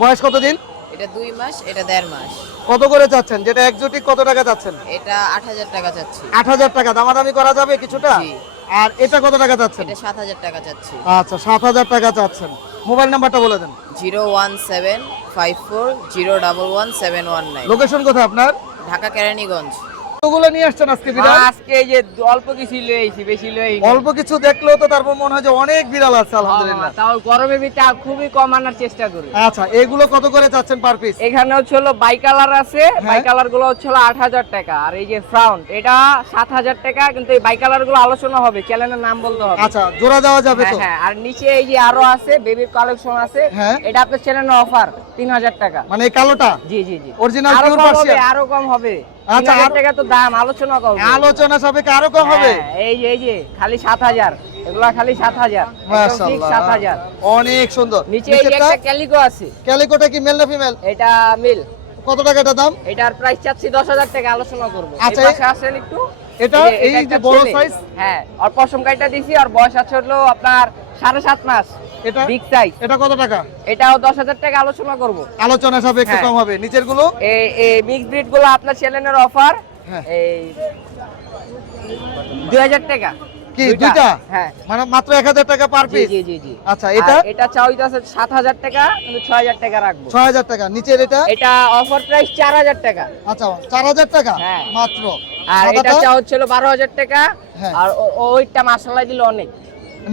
বয়স কত দিন? এটা 2 মাস, এটা 1.5 মাস। কত করে চাচ্ছেন? যেটা এক্সোটিক কত টাকা চাচ্ছেন? এটা 8000 টাকা চাচ্ছি। 8000 টাকা। দামাদামি করা যাবে কিছুটা? জি। আর এটা কত টাকা চাচ্ছেন? এটা 7000 টাকা চাচ্ছি। আচ্ছা, 7000 টাকা চাচ্ছেন। মোবাইল নাম্বারটা বলে দেন। 01754011719। লোকেশন কোথায় আপনার? ঢাকা কেরানীগঞ্জ। কতগুলো নিয়ে আসছেন আজকে বিড়াল? আজকে এই যে অল্প কিছু লয়ে আইছি, বেশি লয়ে আইনি। অল্প কিছু দেখলেও তো তারপর মনে হয় যে অনেক বিড়াল আছে আলহামদুলিল্লাহ। তাও গরমের ভিতরে খুবই কম আনার চেষ্টা করি। আচ্ছা, এগুলো কত করে চাচ্ছেন পার পিস? এখানে হচ্ছে হলো বাই কালার আছে, হ্যাঁ। বাই কালার গুলো হচ্ছে হলো 8000 টাকা। আর এই যে ফ্রাউন্ড, এটা 7000 টাকা। কিন্তু এই বাই কালার গুলো আলোচনা হবে, চ্যানেলের নাম বলতে হবে। আচ্ছা, জোড়া দেওয়া যাবে হ্যাঁ তো? হ্যাঁ। আর নিচে এই যে আরো আছে, বেবির কালেকশন আছে, হ্যাঁ। এটা আপনার চ্যানেলের অফার 3000 টাকা। মানে এই কালোটা? জি জি জি। Original আরো pure কম হবে, Persian? আরো কম হবে। আচ্ছা, 3000 আর- টাকা তো দাম, আলোচনা করব। আলোচনা সাপেক্ষে আরো কম হবে? হ্যাঁ, এই যে খালি 7000, এগুলা খালি 7000, একদম ঠিক মাশাআল্লাহ, 7000। অনেক সুন্দর। নিচে এই যে নিচেরটা? একটা ক্যালিকো আছে, ক্যালিকোটা কি মেল না ফিমেল? এটা মিল। কত টাকা এটা দাম? এটার প্রাইস চাচ্ছি 10000 টাকা, আলোচনা করব। আচ্ছা, এই পাশে আসেন একটু। এটা এই যে একটা বড় ছেলে। সাইজ? হ্যাঁ, আর পশম কাইটা দিছি, আর বয়স আছে হলো আপনার 7.5 মাস। এটা বিগ সাইজ। এটা কত টাকা? এটাও 10000 টাকা, আলোচনা করব। আলোচনা সাপেক্ষে হ্যাঁ। কম হবে। নিচের গুলো? এই মিক্স ব্রিড গুলো আপনার চ্যানেলের অফার হ্যাঁ। এই 2000 টাকা। কি দুইটা? হ্যাঁ। মানে মাত্র 1000 টাকা পার জি পিস? জি জি জি। আচ্ছা, এটা? আর এটা চাওইতে আছে 7000 টাকা, কিন্তু 6000 টাকা রাখবো। 6000 টাকা। নিচের এটা? এটা অফার প্রাইস 4000 টাকা। আচ্ছা, 4000 টাকা হ্যাঁ। মাত্র। আর এটা সাদাটা? চাও হচ্ছিল 12000 টাকা। হ্যাঁ। আর ওইটা মাশাআল্লাহ দিল অনেক।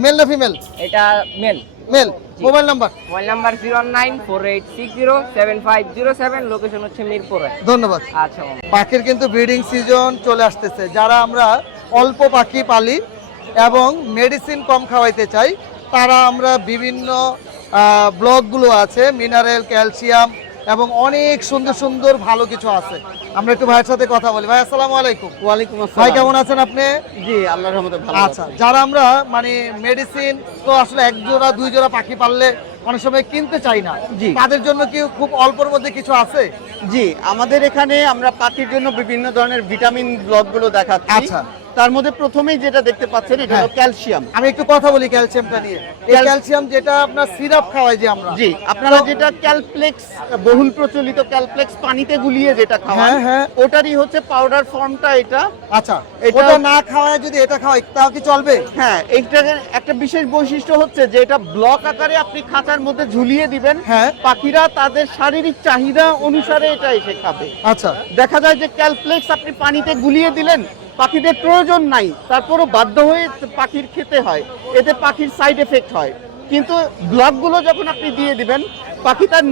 মেল না ফিমেল? এটা মেল। মেল। জি। Mobile number? Mobile number 09486075507, location হচ্ছে মিরপুরে। ধন্যবাদ। আচ্ছা মামা। পাখির কিন্তু ব্রিডিং সিজন চলে আসতেছে। যারা আমরা অল্প পাখি পালি এবং মেডিসিন কম খাওয়াইতে চাই, তারা আমরা বিভিন্ন ব্লকগুলো আছে, মিনারেল, ক্যালসিয়াম এবং অনেক সুন্দর সুন্দর ভালো কিছু আছে। আমরা একটু ভাইয়ের সাথে কথা বলি। ভাই, আসসালামু আলাইকুম। ওয়ালাইকুম ভাই, কেমন আছেন আপনি? জি, আল্লাহর রহমতে ভালো। আচ্ছা, যারা আমরা মানে মেডিসিন তো আসলে এক জোড়া দুই জোড়া পাখি পাললে অনেক সময় কিনতে চাই না, জি। তাদের জন্য কি খুব অল্পর মধ্যে কিছু আছে? জি, আমাদের এখানে আমরা পাখির জন্য বিভিন্ন ধরনের ভিটামিন ব্লকগুলো দেখাচ্ছি। আচ্ছা। তার মধ্যে প্রথমেই যেটা দেখতে পাচ্ছেন এটা হলো হ্যাঁ। ক্যালসিয়াম। আমি একটু কথা বলি ক্যালসিয়ামটা নিয়ে। এই ক্যালসিয়াম যেটা আপনার সিরাপ খাওয়াই যে আমরা, জি, আপনারা যেটা ক্যালপ্লেক্স, বহুল প্রচলিত ক্যালপ্লেক্স পানিতে গুলিয়ে যেটা খাওয়ান, হ্যাঁ, হ্যাঁ। ওটারই হচ্ছে পাউডার ফর্মটা এটা। আচ্ছা, এটা- ওটা না খাওয়ায় যদি এটা খাওয়াই তাও কি চলবে? হ্যাঁ, এইটার একটা বিশেষ বৈশিষ্ট্য হচ্ছে যে এটা ব্লক আকারে আপনি খাঁচার মধ্যে ঝুলিয়ে দিবেন, হ্যাঁ। পাখিরা তাদের শারীরিক চাহিদা অনুসারে এটা এসে খাবে। আচ্ছা, দেখা যায় যে ক্যালপ্লেক্স আপনি পানিতে গুলিয়ে দিলেন, পাখিদের প্রয়োজন নাই, তারপরও বাধ্য হয়ে পাখির খেতে হয়, এতে পাখির সাইড এফেক্ট হয়। কিন্তু ব্লকগুলো যখন আপনি দিয়ে দিবেন, পাখি তার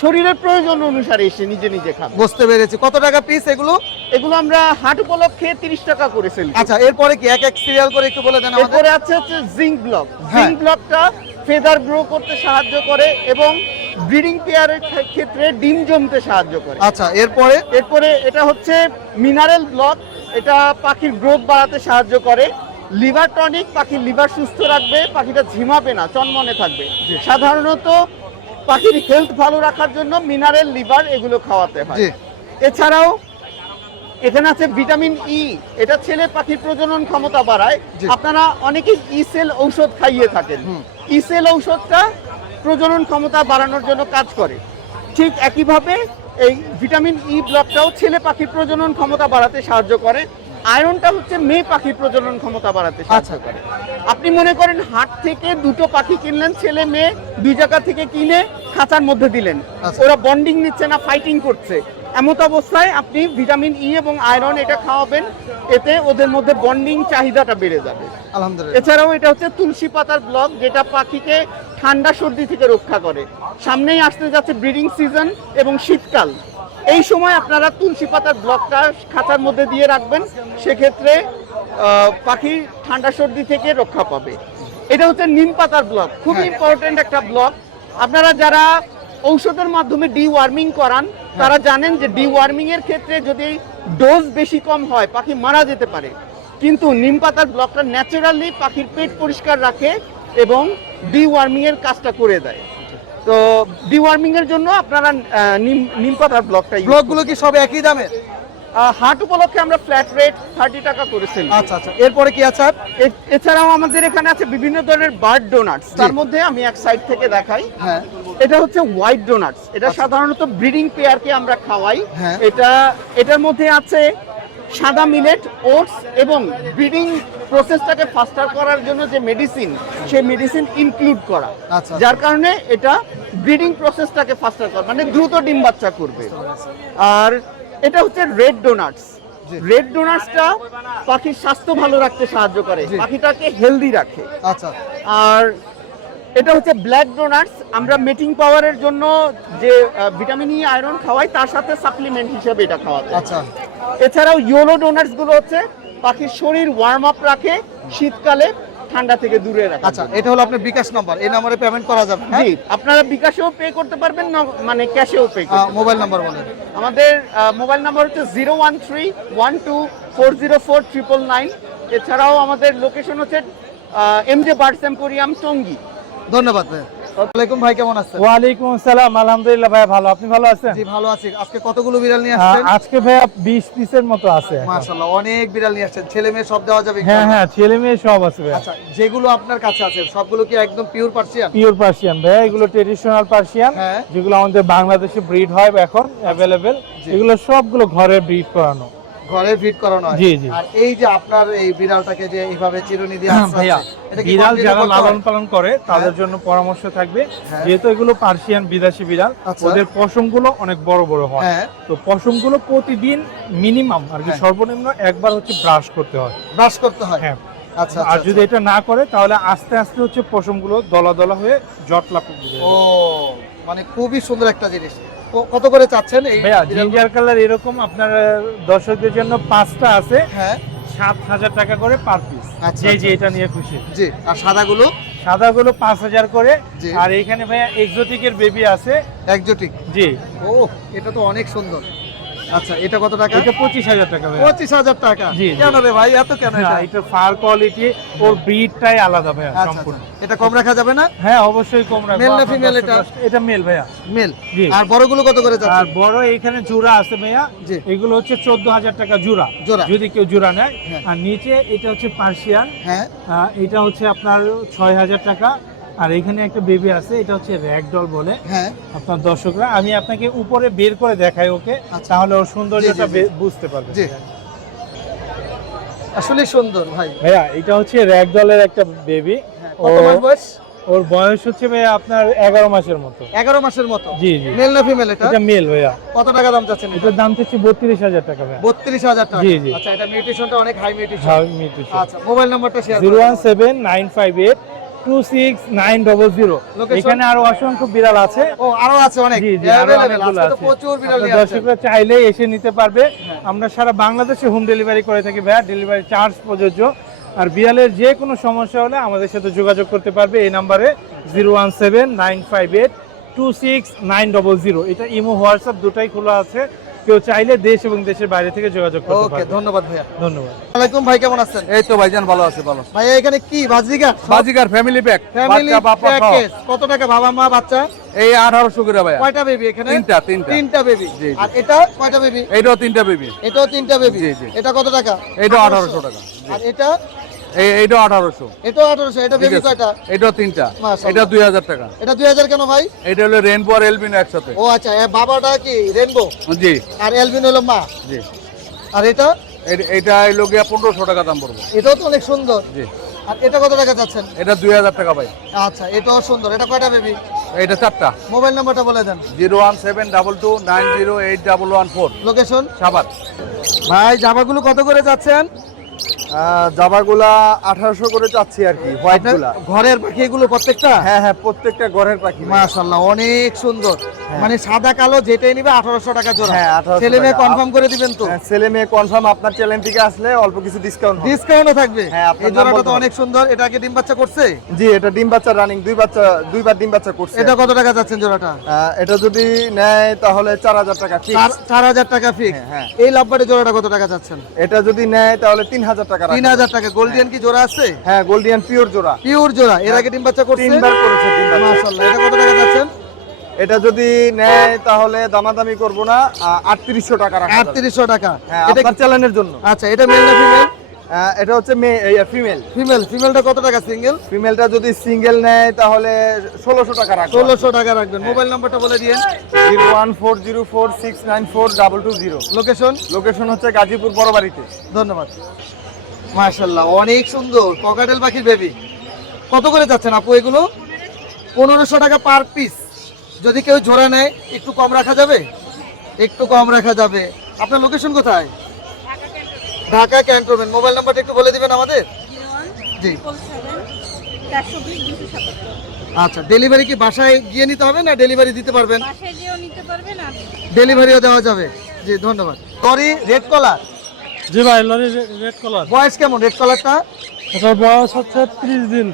শরীরের প্রয়োজন অনুসারে এসে নিজে নিজে খাবে। বুঝতে পেরেছি। কত টাকা পিস এগুলো? এগুলো আমরা হাট উপলক্ষে 30 টাকা করে সেল করি। আচ্ছা, এরপরে কি এক এক সিরিয়াল করে একটু বলে দেন আমাদের। এরপরে আছে হচ্ছে জিঙ্ক ব্লক। হ্যাঁ। জিঙ্ক ব্লকটা ফেদার গ্রো করতে সাহায্য করে এবং ব্রিডিং পেয়ারের ক্ষেত্রে ডিম জমতে সাহায্য করে। আচ্ছা, এরপরে এরপরে এটা হচ্ছে মিনারেল ব্লক, এটা পাখির গ্রোথ বাড়াতে সাহায্য করে। লিভার টনিক, পাখির লিভার সুস্থ রাখবে, পাখিটা ঝিমাবে না, চনমনে থাকবে। সাধারণত পাখির হেলথ ভালো রাখার জন্য মিনারেল, লিভার এগুলো খাওয়াতে হয়। জি। এছাড়াও এখানে আছে ভিটামিন ই, এটা ছেলে পাখির প্রজনন ক্ষমতা বাড়ায়। জি। আপনারা অনেকেই ইসেল ঔষধ খাইয়ে থাকেন। ইসেল ঔষধটা প্রজনন ক্ষমতা বাড়ানোর জন্য কাজ করে। ঠিক একইভাবে এই ভিটামিন ই ব্লকটাও ছেলে পাখির প্রজনন ক্ষমতা বাড়াতে সাহায্য করে। আয়রনটা হচ্ছে মেয়ে পাখির প্রজনন ক্ষমতা বাড়াতে সাহায্য করে। আপনি মনে করেন হাট থেকে দুটো পাখি কিনলেন, ছেলে মেয়ে দুই জায়গা থেকে কিনে খাঁচার মধ্যে দিলেন, আচ্ছা। ওরা বন্ডিং নিচ্ছে না, ফাইটিং করছে, এমত অবস্থায় আপনি ভিটামিন ই এবং আয়রন এটা খাওয়াবেন, এতে ওদের মধ্যে বন্ডিং চাহিদাটা বেড়ে যাবে। আলহামদুলিল্লাহ। এছাড়াও এটা হচ্ছে তুলসী পাতার ব্লক, যেটা পাখিকে ঠান্ডা সর্দি থেকে রক্ষা করে। সামনেই আসতে যাচ্ছে ব্রিডিং সিজন এবং শীতকাল, এই সময় আপনারা তুলসী পাতার ব্লকটা খাঁচার মধ্যে দিয়ে রাখবেন, সেক্ষেত্রে পাখি ঠান্ডা সর্দি থেকে রক্ষা পাবে। এটা হচ্ছে নিম পাতার ব্লক, খুব ইম্পর্টেন্ট একটা ব্লক। আপনারা যারা ঔষধের মাধ্যমে ডিওয়ার্মিং করান, তারা জানেন যে ডিওয়ার্মিং এর ক্ষেত্রে যদি ডোজ বেশি কম হয় পাখি মারা যেতে পারে, কিন্তু নিম পাতার ব্লকটা ন্যাচারালি পাখির পেট পরিষ্কার রাখে এবং ডিওয়ার্মিং এর কাজটা করে দেয়। তো ডিওয়ার্মিং এর জন্য আপনারা নিম পাতার ব্লকটা ব্লকগুলো কি সব একই দামের? হাট উপলক্ষে আমরা ফ্ল্যাট রেট 30 টাকা করে সেল। আচ্ছা আচ্ছা, এরপরে কি আছে? এছাড়াও আমাদের এখানে আছে বিভিন্ন ধরনের বার্ড ডোনাটস। তার মধ্যে আমি এক সাইড থেকে দেখাই। হ্যাঁ। এটা হচ্ছে হোয়াইট ডোনাটস, এটা সাধারণত ব্রিডিং পেয়ারকে আমরা খাওয়াই। হ্যাঁ। এটার মধ্যে আছে সাদা মিলেট, ওটস এবং ব্রিডিং প্রসেসটাকে ফাস্টার করার জন্য যে মেডিসিন, সেই মেডিসিন ইনক্লুড করা, আচ্ছা। যার কারণে এটা ব্রিডিং প্রসেসটাকে ফাস্টার করে, মানে দ্রুত ডিম বাচ্চা করবে। আর এটা হচ্ছে রেড ডোনাটস। রেড ডোনাটসটা পাখির স্বাস্থ্য ভালো রাখতে সাহায্য করে, পাখিটাকে হেলদি রাখে। আচ্ছা। আর এটা হচ্ছে ব্ল্যাক ডোনাটস, আমরা মেটিং পাওয়ারের জন্য যে ভিটামিন ই আয়রন খাওয়াই, তার সাথে সাপ্লিমেন্ট হিসেবে এটা খাওয়াতে। আচ্ছা। এছাড়াও ইয়েলো ডোনাটস গুলো হচ্ছে পাখির শরীর ওয়ার্ম আপ রাখে, শীতকালে ঠান্ডা থেকে দূরে রাখে। আচ্ছা, এটা হলো আপনার বিকাশ নাম্বার, এই নম্বরে পেমেন্ট করা যাবে? জি, আপনারা বিকাশেও পে করতে পারবেন, মানে ক্যাশেও পে করতে। মোবাইল নাম্বার বলেন। আমাদের মোবাইল নাম্বার হচ্ছে 013-12404999। এছাড়াও আমাদের লোকেশন হচ্ছে এমজে বার্ডস এম্পোরিয়াম, টঙ্গী। ধন্যবাদ ভাই। ওয়ালাইকুম ভাই, কেমন আছেন? ওয়ালাইকুম আসসালাম, আলহামদুলিল্লাহ ভাই ভালো, আপনি ভালো আছেন? জি ভালো আছি। আজকে কতগুলো বিড়াল নিয়ে আসছেন? আজকে ভাইয়া 20 পিসের মতো আছে। মাশাআল্লাহ, অনেক বিড়াল নিয়ে আসছেন। ছেলে মেয়ে সব দেওয়া যাবে? হ্যাঁ হ্যাঁ, ছেলে মেয়ে সব আছে ভাইয়া। আচ্ছা, যেগুলো আপনার কাছে আছে সবগুলো কি একদম পিওর পার্সিয়ান? পিওর পার্সিয়ান ভাইয়া, এগুলো ট্রেডিশনাল পার্সিয়ান, হ্যাঁ। যেগুলো আমাদের বাংলাদেশে ব্রিড হয় এখন অ্যাভেলেবেল। এগুলো সবগুলো ঘরে ব্রিড করানো, ঘরে ফিট করানো হয়? জি জি। আর এই যে আপনার এই বিড়ালটাকে যে এইভাবে চিরুনি দিয়ে আসছে, ভাইয়া, এটা কি বিড়াল continue যারা করতে লালন হয়? পালন করে তাদের জন্য পরামর্শ থাকবে, হ্যাঁ। যেহেতু এগুলো পার্সিয়ান বিদেশি বিড়াল, আচ্ছা। ওদের পশমগুলো অনেক বড় বড় হয়। হ্যাঁ। তো পশমগুলো প্রতিদিন মিনিমাম আর কি হ্যাঁ। সর্বনিম্ন একবার হচ্ছে ব্রাশ করতে হয়। ব্রাশ করতে হয়? হ্যাঁ। আচ্ছা আর আচ্ছা। যদি এটা না করে তাহলে আস্তে আস্তে হচ্ছে পশমগুলো দলা দলা হয়ে জটলা পড়ে ও, যাবে। মানে খুবই সুন্দর একটা জিনিস। কত করে চাচ্ছেন এই ভাইয়া বিড়াল? জিঞ্জার কালার এরকম আপনার দর্শকদের জন্য 5টা আছে, হ্যাঁ। 7,000 টাকা করে পার পিস। আচ্ছা, যে আচ্ছা। এটা নিয়ে খুশি। জি। আর সাদাগুলো? সাদাগুলো 5,000 করে। জি। আর এখানে ভাইয়া এক্সোটিকের বেবি আছে। একজোটিক? জি। ও, এটা তো অনেক সুন্দর। আচ্ছা, এটা কত টাকা? এটা 25,000 টাকা ভাইয়া। 25,000 টাকা। জি, জি। কেন রে ভাই, এত কেন এটা? হ্যাঁ, এটা ফার কোয়ালিটি, ওর ব্রিডটাই আলাদা ভাইয়া আচ্ছা, সম্পূর্ণ। আচ্ছা। এটা কম রাখা যাবে না? হ্যাঁ, অবশ্যই কম রাখবো। Male না আপনার female এটা? এটা মেল ভাইয়া। মেল। জি। আর বড়গুলো কত করে আর যাচ্ছে? বড় এখানে জোড়া আছে ভাইয়া, জি। এগুলো হচ্ছে 14,000 টাকা জোড়া, জোড়া। যদি কেউ জোড়া নেয়। হ্যাঁ। আর নিচে এটা হচ্ছে পার্সিয়ান, হ্যাঁ। এটা হচ্ছে আপনার 6,000 টাকা। আর এখানে একটা বেবি আছে, এটা হচ্ছে র্যাগডল বলে। হ্যাঁ। আপনার দর্শকরা, আমি আপনাকে উপরে বের করে দেখাই ওকে, আচ্ছা। তাহলে ওর সৌন্দর্যটা জি, জি, জি। বুঝতে পারবে। জি। আসলে সুন্দর ভাই। ভাইয়া এটা হচ্ছে র্যাগডলের একটা বেবি। কত মাস বয়স? ওর বয়স হচ্ছে ভাইয়া আপনার 11 মাসের মতো। 11 মাসের মতো। জি, জি। মেল না ফিমেল এটা? এটা মেল ভাইয়া। কত টাকা দাম চাচ্ছেন? এটার দাম হচ্ছে 32,000 টাকা ভাইয়া। 32,000 টাকা। জি, জি। আচ্ছা, এটা মিউটেশনটা অনেক হাই মিউটেশন। হ্যাঁ, মিউটেশন। আচ্ছা, মোবাইল নাম্বারটা শেয়ার করুন। 01795826900। Location? এখানে আরো অসংখ্য বিড়াল আছে। ও, আরো আছে অনেক। জি, জি, আরো Available, অনেকগুলো আজকে তো আছে। প্রচুর বিড়াল আপনার নিয়ে আসছেন। দর্শকরা চাইলেই এসে নিতে পারবে। আমরা সারা বাংলাদেশে হোম ডেলিভারি করে থাকি ভাইয়া, ডেলিভারি চার্জ প্রযোজ্য। আর বিড়ালের যে কোনো সমস্যা হলে আমাদের সাথে যোগাযোগ করতে পারবে এই নাম্বারে 01795826900। এটা ইমো, হোয়াটসঅ্যাপ দুটাই খোলা আছে, কেউ চাইলে দেশ এবং দেশের বাইরে থেকে যোগাযোগ করতে ওকে, পারবে। ধন্যবাদ ভাইয়া। ধন্যবাদ। ওয়ালাইকুম ভাই, কেমন আছেন? এই তো ভাইজান ভালো আছে, ভালো। ভাইয়া এখানে কি বাজিগার? বাজিকার ফ্যামিলি প্যাক, ফ্যামিলি বাচ্চা বাপ্পা খাও। প্যাকেজ। কত টাকা বাবা মা বাচ্চা? এই 1800 করে ভাইয়া। কয়টা বেবি এখানে? তিনটা। তিনটা বেবি। জি, জি। আর এটা কয়টা বেবি? এইটাও 3টা বেবি। এটাও তিনটা বেবি। জি, জি। এটা কত টাকা? এইটাও 1800 টাকা। আর এটা? এইটাও 1800। এটাও 1800। এটা ঠিক বেবি আছে। কয়টা? এইটাও 3টা। মাশাআল্লাহ। এটা 2000 টাকা। এটা 2000 কেন ভাই? এটা হলো রেইনবো আর এলবিনো একসাথে। ও আচ্ছা, বাবাটা কি রেনবো জি, আর এলবিন হলো মা। জি। আর এটা? এটা হলো গিয়া 1500 টাকা দাম পড়বে। এটাও তো অনেক সুন্দর। জি। আর এটা কত টাকা যাচ্ছেন? এটা 2000 টাকা ভাই। আচ্ছা, এটাও সুন্দর। এটা কয়টা বেবি? এটা 4টা। মোবাইল নাম্বারটা বলে দেন। 01722908114। লোকেশন? সাভার। ভাই জামাগুলো কত করে যাচ্ছেন? জামাগুলা 1800 করে চাচ্ছি আর কি, হোয়াইট গুলা। ঘরের পাখি এগুলো প্রত্যেকটা? হ্যাঁ, হ্যাঁ, প্রত্যেকটা ঘরের পাখি। মাশাআল্লাহ, অনেক সুন্দর। মানে সাদা কালো যেটাই নিবে 1800 টাকা জোড়া। হ্যাঁ, 1800 ছেলে মেয়ে টাকা। কনফার্ম করে দিবেন তো? হ্যাঁ, ছেলে মেয়ে কনফার্ম। আপনার চ্যানেল থেকে আসলে অল্প কিছু ডিসকাউন্ট হবে। ডিসকাউন্টও থাকবে? হ্যাঁ, আপনার এই জোড়াটা নাম তো বলতে অনেক সুন্দর। এটা কি ডিম বাচ্চা করছে? জি, এটা ডিম বাচ্চা রানিং, দুইবার ডিম বাচ্চা করছে। এটা কত টাকা যাচ্ছেন জোড়াটা? এটা যদি নেয় তাহলে 4000 টাকা ফিক্স। 4000 টাকা ফিক্স। হ্যাঁ। এই লাভবারে জোড়াটা কত টাকা যাচ্ছেন? এটা যদি নেয় তাহলে 3000 টাকা রাখা। 3000 টাকা। গোল্ডিয়ান কি জোড়া আছে? হ্যাঁ, গোল্ডিয়ান পিওর জোড়া। পিওর জোড়া। এর আগে ডিম বাচ্চা করছে? 3বার করেছে ডিম বাচ্চা। মাশাআল্লাহ। এটা কত টাকা যাচ্ছেন? এটা যদি নেয় তাহলে দামাদামি করব না, 3800 টাকা রাখা যাবে। 3800 টাকা। হ্যাঁ, এটা আপনার চ্যানেলের জন্য। আচ্ছা, এটা মেল না ফিমেল? এটা হচ্ছে ফিমেল। ফিমেলটা কত টাকা সিঙ্গেল? ফিমেলটা যদি সিঙ্গেল নেয় তাহলে 1600 টাকা রাখবো। 1600 টাকা রাখবেন। মোবাইল নাম্বারটা বলে দিয়েন। 01404694220। লোকেশন? লোকেশন হচ্ছে গাজীপুর বড়বাড়িতে। ধন্যবাদ। মাশাআল্লাহ, অনেক সুন্দর ককাটেল পাখির বেবি। কত করে যাচ্ছেন আপু এগুলো? 1500 টাকা পার পিস। যদি কেউ জোড়া নেয় একটু কম রাখা যাবে? একটু কম রাখা যাবে। আপনার লোকেশন কোথায়? ঢাকা ক্যান্টনমেন্ট। মোবাইল নাম্বারটা একটু বলে দিবেন আমাদের। জি। আচ্ছা, ডেলিভারি কি বাসায় গিয়ে নিতে হবে না ডেলিভারি দিতে পারবেন? ডেলিভারিও দেওয়া যাবে। জি, ধন্যবাদ। সরি, রেড কলার। জি ভাই, লরি রেড কলার। বয়স কেমন রেড কলারটা? এটার বয়স হচ্ছে 30 দিন।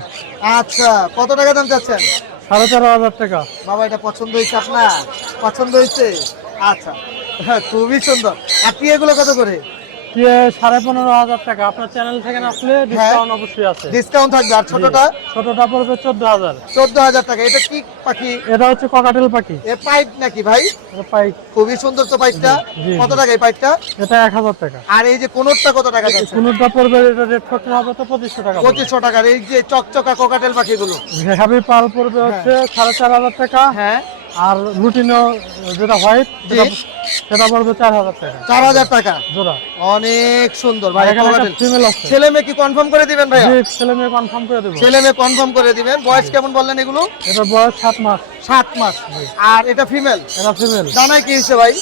আচ্ছা, কত টাকা দাম চাচ্ছেন? 4500 টাকা। বাবা, এটা পছন্দ হয়েছে আপনার? পছন্দ হয়েছে? আচ্ছা, হ্যাঁ, খুবই সুন্দর। আর এগুলো কত করে? 15,500 টাকা। আপনার চ্যানেল থেকে আসলে ডিসকাউন্ট অবশ্যই আছে। ডিসকাউন্ট থাকবে। আর ছোটটা? ছোটটা পড়বে 14,000। 14,000 টাকা। এটা কি পাখি? এটা হচ্ছে ককাটেল পাখি। এ পাইপ নাকি ভাই? এটা পাইক। খুবই সুন্দর তো পাইপটা। জি, কত জি। টাকা এই পাইপটা? এটা 1000 টাকা। আর এই যে কোনটা কত টাকা যাচ্ছে? কোনটা পড়বে, এটা রেড ফটো হবে তো 2500 টাকা। 2500 টাকার। এই যে চকচকা কোকাটেল পাখিগুলো? হ্যাভি পাল পড়বে হচ্ছে 4500 টাকা। হ্যাঁ। আর লুটিনো যেটা হোয়াইট জি। সেটা পড়বে 4000 টাকা। 4000 টাকা জোড়া। অনেক সুন্দর ভাই এখানে একটা কোকাটেল। ফিমেল আছে। ছেলে মেয়ে কি কনফার্ম করে দিবেন ভাইয়া? জি, ছেলে মেয়ে কনফার্ম করে দেবো। ছেলে মেয়ে কনফার্ম করে দিবেন। বয়স কেমন বললেন এগুলো? এটা বয়স 7 মাস। 7 মাস। আর এটা ফিমেল? এটা ফিমেল। ডানায় কি হয়েছে ভাই?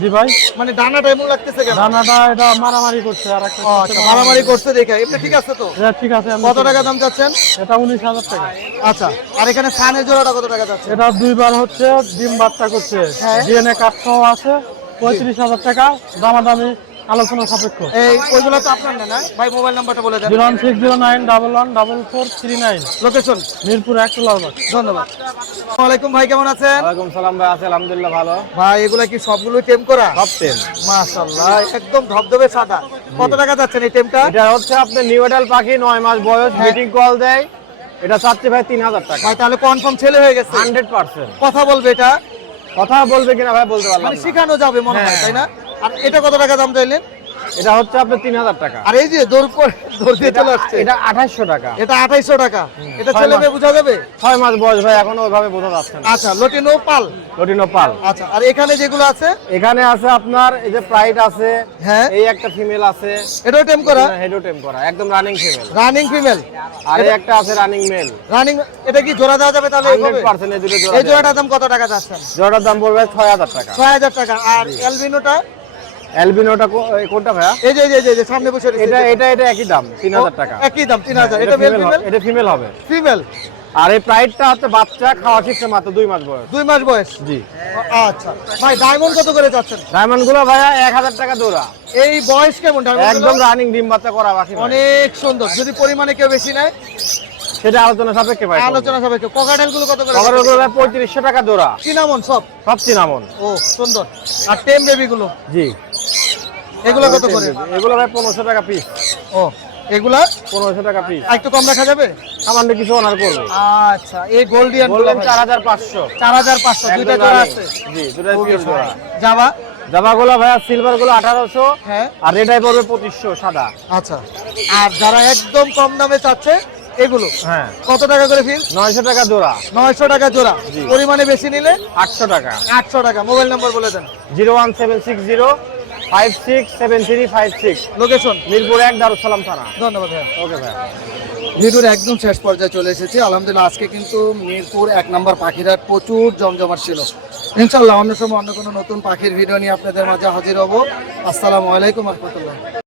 জি ভাই, মানে ডানাটা এমন লাগতেছে কেন? দানাটা এটা মারামারি করছে আর একটা। ও আচ্ছা, মারামারি করতে দেখে। এমনি ঠিক আছে তো? এটা ঠিক আছে। কত টাকা দাম চাচ্ছেন? এটা 19,000 টাকা। আচ্ছা, আর এখানে সানের জোড়াটা কত টাকা যাচ্ছে? এটা দুইবার হচ্ছে ডিম বাচ্চা করছে। হ্যাঁ। ডিএনএ কার্ড সহ আছে। 35,000 টাকা। দামাদামি আলোচনা সাপেক্ষ। এই ওইগুলো তো আপনার না, না ভাই? মোবাইল নাম্বারটা বলে দেন। 01609114439। লোকেশন মিরপুর 1 লালবাগ। ধন্যবাদ। আসসালামু আলাইকুম ভাই, কেমন আছেন? ওয়ালাইকুম সালাম ভাই, আছে আলহামদুলিল্লাহ ভালো। ভাই এগুলা কি সবগুলো টেম করা? সব টেম। মাশাআল্লাহ, একদম ধবধবে সাদা। কত টাকা যাচ্ছেন এই টেমটা? এটা হচ্ছে আপনার নিউ এডাল পাখি, 9 মাস বয়স, মিটিং কল দেয়। এটা চাচ্ছে ভাই 3000 টাকা। ভাই তাহলে কনফার্ম ছেলে হয়ে গেছে? 100%। কথা বলবে এটা? কথা বলবে কিনা ভাই বলতে পারলাম মানে না। শেখানো যাবে মনে হয়, হ্যাঁ। তাই না? আর এটা কত টাকা দাম চাইলেন? এটা হচ্ছে আপনার 3000 টাকা। আর এই যে দৌড় দিয়ে চলে আসছে, এটা 2800 টাকা। এটা 2800 টাকা। এটা 6 ছেলে মেয়ে বোঝা যাবে? 6 মাস বয়স ভাই, এখনো ওইভাবে বোঝা যাচ্ছে না। আচ্ছা, লটিনো পাল। লটিনো পাল। আচ্ছা, আর এখানে যেগুলো আছে? এখানে আছে আপনার এই যে প্রাইড আছে, হ্যাঁ, এই একটা ফিমেল আছে, এটাও টেম করা? হেডো টেম করা, একদম রানিং ফিমেল। Running female. আর এই একটা আছে রানিং মেল। রানিং, এটা কি জোড়া দেওয়া যাবে তাহলে? এইভাবে? 100% এই দুটো জোড়া। এই জোড়াটার দাম কত টাকা যাচ্ছেন? জোড়ার দাম পড়বে 6000 টাকা। 6000 টাকা। আর অ্যালবিনোটা? অ্যালবিনোটা কোনটা ভাইয়া? এই যে সামনে বসে রয়েছে, এটা একই দাম 3000 টাকা। একই দাম 3000। এটা মেল ফিমেল? এটা ফিমেল হবে। ফিমেল। আর এই প্রাইডটা হচ্ছে বাচ্চা, খাওয়া শিখছে মাত্র 2 মাস বয়স। 2 মাস বয়স। জি। আচ্ছা ভাই, ডায়মন্ড কত করে যাচ্ছেন? ডায়মন্ড গুলো ভাইয়া 1000 টাকা জোড়া। এই বয়স কেমন ডায়মন্ড? একদম রানিং ডিম বাচ্চা করা বাকি ভাই। অনেক সুন্দর। যদি পরিমাণে কেউ বেশি নেয় সেটা আলোচনা সাপেক্ষে ভাই। আলোচনা সাপেক্ষে। ককাটেল গুলো কত করে? কভার গুলো ভাই 3500 টাকা জোড়া। চিনামন সব? সব চিনামন। ও সুন্দর। আর টেম বেবি গুলো জি। এগুলো কত করে? এগুলো ভাই 1500 টাকা পিস। ও, এগুলা 1500 টাকা পিস। আর একটু কম রাখা যাবে? সামান্য কিছু অনার করবো। আচ্ছা, এই গোল্ডিয়ান গুলো বললেন 4500। 4500। দুইটা জোড়া আছে? জি, দুটো পিওর জোড়া। জাভা? জামাগুলো ভাইয়া সিলভার গুলো 1800। হ্যাঁ। আর রেডাই পড়বে 2500 সাদা। আচ্ছা, আর যারা একদম কম দামে চাচ্ছে এগুলো হ্যাঁ। কত টাকা করে ফিস? 900 টাকা জোড়া। 900 টাকা জোড়া। জি। পরিমাণে বেশি নিলে 800 টাকা। 800 টাকা। মোবাইল নাম্বার বলে দেন। 01760567356। লোকেশন? মিরপুর 1 দারুসালাম থানা। ধন্যবাদ ভাই। ওকে ভাই। ভিডিওর একদম শেষ পর্যায়ে চলে এসেছি। আলহামদুলিল্লাহ আজকে কিন্তু মিরপুর 1 নম্বর পাখিরহাট প্রচুর জমজমাট ছিল। ইনশাআল্লাহ অন্য সময় অন্য কোনো নতুন পাখির ভিডিও নিয়ে আপনাদের মাঝে হাজির হব। আসসালামু আলাইকুম ওয়া রাহমাতুল্লাহ।